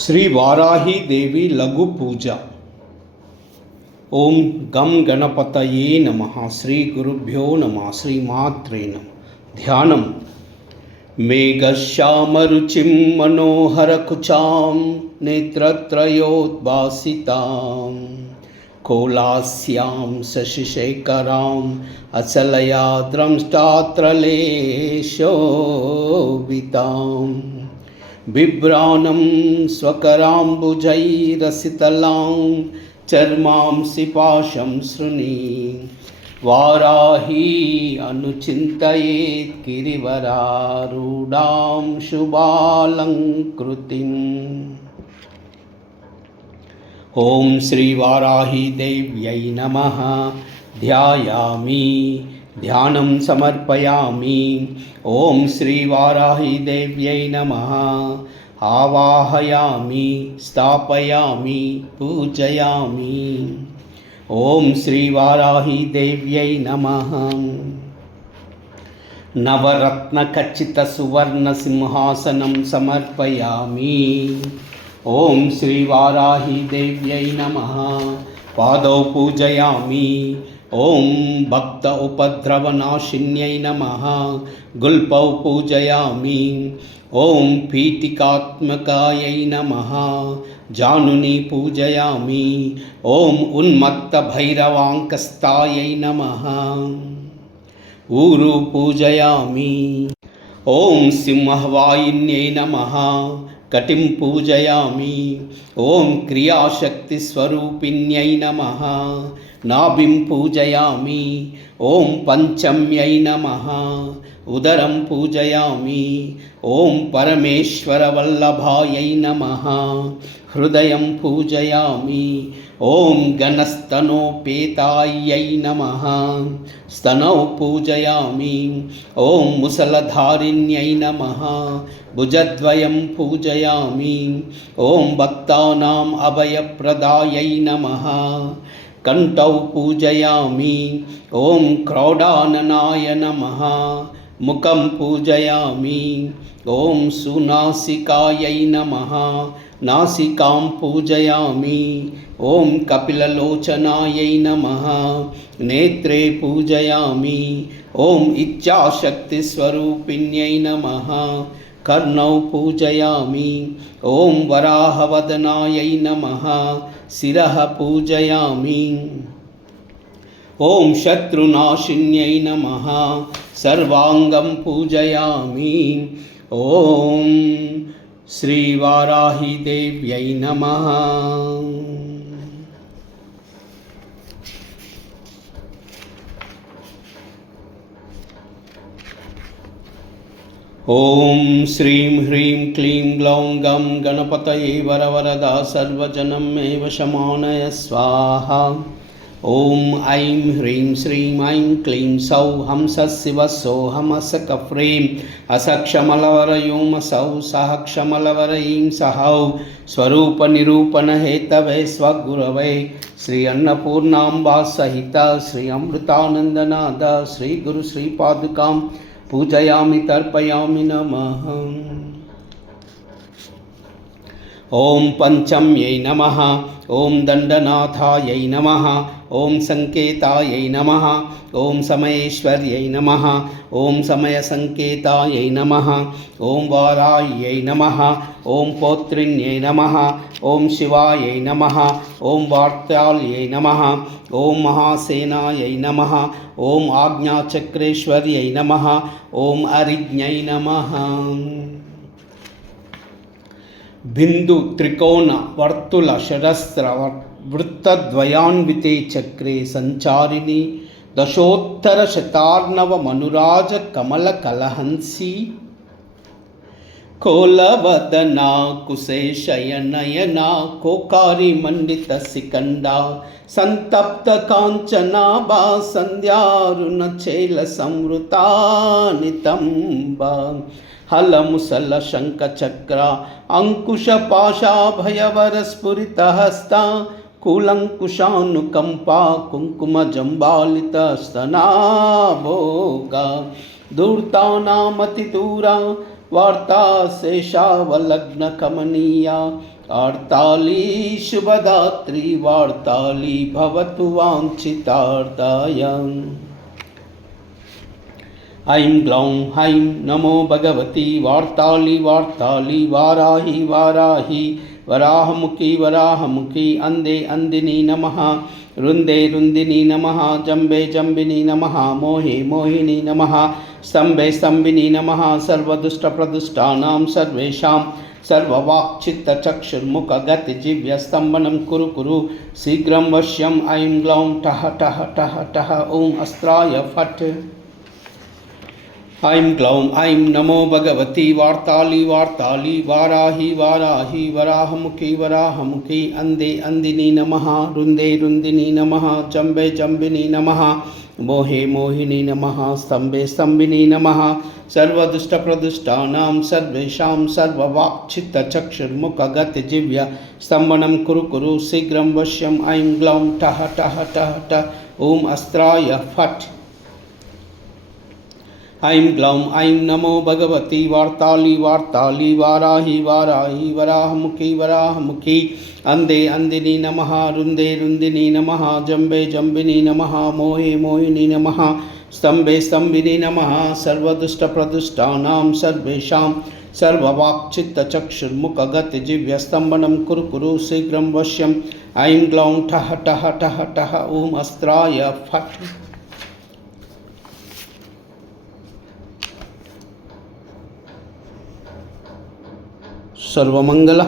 శ్రీ వారాహి దేవి లఘు పూజ. ఓం గం గణపతయే నమః. శ్రీ గురుభ్యో నమః. శ్రీమాత్రే నమః. ధ్యానం. మేఘశ్యామరుచిం మనోహరకుచాం నేత్రత్రయోద్భాసితాం కోలాస్యాం శశిశేఖరాం అచలయాద్రంష్టాత్రలేశోభితాం బిభ్రాణం స్వకరాంబుజైరసితలాం చర్మాంసి పాశం శృణి వారాహీ అనుచింతయేత్ గిరివరారూఢాం శుభాలంకృతిం. ఓం శ్రీ వారాహి దేవ్యై నమః. ధ్యాయామి, ధ్యానం సమర్పయామి. ఓం శ్రీ వారాహి దేవ్యై నమః. ఆవాహయామి, స్థాపయామి, పూజయామి. ఓం శ్రీ వారాహి దేవ్యై నమః. నవరత్న ఖచ్చిత సువర్ణ సింహాసనం సమర్పయామి. ఓం శ్రీ వారాహి దేవ్యై నమః. పాదౌ పూజయామి. ఓం భక్త ఉపద్రవనాశిన్యై నమః. గుల్పౌ పూజయామి. ఓం పీఠికాత్మకాయై నమః. జానుని పూజయామి. ఓం ఉన్మత్త భైరవాంకస్తాయై నమః. ఊరు పూజయామి. ఓం సింహవాయిన్యై నమః. కటిం పూజయామి. ఓం క్రియాశక్తి స్వరూపిణ్యై నమః. నాభిం పూజయామి. ఓం పంచమ్యై నమః. ఉదరం పూజయామి. ఓం పరమేశ్వరవల్లభాయై నమః. హృదయం పూజయామి. ఓం గణస్తనోపేతాయై నమః. స్తనౌ పూజయామి. ఓం ముసలధారిణ్యై నమః. భుజద్వయం పూజయామి. ఓం భక్తానాం అభయప్రదాయై నమః. కంఠౌ పూజయామి. ఓం క్రౌడాననాయ నమః. ముఖం పూజయామి. ఓం సునాసికాయై నమః. నాసికాం పూజయామి. ఓం కపిలలోచనాయై నమః. నేత్రే పూజయామి. ఓం ఇచ్ఛాశక్తి స్వరూపిణ్యై నమః. కర్ణౌ పూజయామి. ఓం వరాహవదనాయై నమః. శిరః పూజయామి. ఓం శత్రునాశిన్యై నమః. సర్వాంగం పూజయామి. ఓం శ్రీ వారాహి దేవ్యై నమః. ఓం శ్రీం హ్రీం క్లీం గ్లౌం గం గణపతయే వరవరదా సర్వజనం మే వశమానయ స్వాహా. ఓం ఐం హ్రీం శ్రీం ఐం క్లీం సౌ హంస శివ సోహమస కఫ్రీం అసక్షమలవరయోమ సౌ సహక్షమలవరయీం సహౌ స్వరూప నిరూపణ హేతవే స్వగురవే శ్రీ అన్నపూర్ణాంబా సహిత శ్రీ అమృతానందనాథ శ్రీ గురు శ్రీపాదుకాం పూజయామి తర్పయామి నమః. ఓం పంచమ్యై నమః. ఓం దండనాథాయై నమః. ఓం సంకేతాయై నమః. ఓం సమయేశ్వర్యై నమః. ఓం సమయ సంకేతాయై నమః. ఓం వారాయ్యై నమః. ఓం పౌత్రిణ్యై నమః. ఓం శివాయై నమః. ఓం వార్తాళ్యై నమః. ఓం మహాసేనాయై నమః. ఓం ఆజ్ఞాచక్రేశ్వర్యై నమః. ఓం అరిజ్ఞై నమః. బిందు త్రికోణ వర్తుల శరస్ర వృత్తద్వయాన్వితే చక్రే సంచారిణి దశోత్తర శతార్ణవ మనురాజ కమల కలహంసి కోలవదనా కుశేషయనయనా కోకారి మండిత శిఖండా సంతప్త కాంచనాభా సంధ్యారుణ చేల సంవృతానితంబా హలముసల శంఖ చక్ర అంకుశ పాశాభయవర స్ఫురిత హస్త కూలంకుశానుకంపా కుంకుమ జంబాలిత స్తనాభోగా దూర్తానామతి దూరా वार्ता शेषावलग्न कमनीया आर्ताली शुभदात्री वार्ताली भवतु वाञ्छितार्थाय। ऐं ग्लौं हैं नमो भगवती वार्ताली वार्ताली वाराही वाराही वराहमुखी वराहमुखी अंदे अंदिनी नमः रुंदे रुंदिनी नमः जंबे जंबिनी नमः मोहे मोहिनी नमः स्तंभे स्तंभिनी नमः सर्वदुष्टप्रदुष्टानां सर्वेषां सर्ववाक्चित्तचक्षुर्मुखगतिजिह्वस्तम्भनं कुरु कुरु शीघ्रं वश्यं। ऐं ग्लौं ठः ठः ठः ठः ॐ अस्त्राय फट्। ऐं ग्लौं ऐं नमो भगवती वार्ताली वार्ताली वाराही वाराही वराहमुखी वराहमुखी अंदे अंदिनी नमः रुंदे रुंदिनी नमः जंबे जंबिनी नमः मोहे मोहिनी नमः स्तंभे स्तंभिनी नमः सर्वदुष्टप्रदुष्टानां सर्वेषां सर्ववाक्चित्तचक्षुर्मुखगतिजिह्वा स्तम्भनं कुरु कुरु शीघ्रं वश्यं। ऐं ग्लौं ठः ठः ठः ठः ॐ अस्त्राय फट्। ऐं ग्लौं ऐं नमो भगवती वार्ताली वार्ताली वाराही वाराही वराहमुखी वराहमुखी अंदे अंदिनी नमः रुंदे रुंदिनी नमः जंबे जंबिनी नमः मोहे मोहिनी नमः स्तंभे स्तंभिनी नमः सर्वदुष्टप्रदुष्टानां सर्वेषां सर्ववाक्चित्तचक्षुर्मुखगतिजिह्वस्तम्भनं कुरु कुरु शीघ्रं वश्यं। ऐं ग्लौं ठः ठः ठः ठः ॐ अस्त्राय फट्। सर्वमंगल।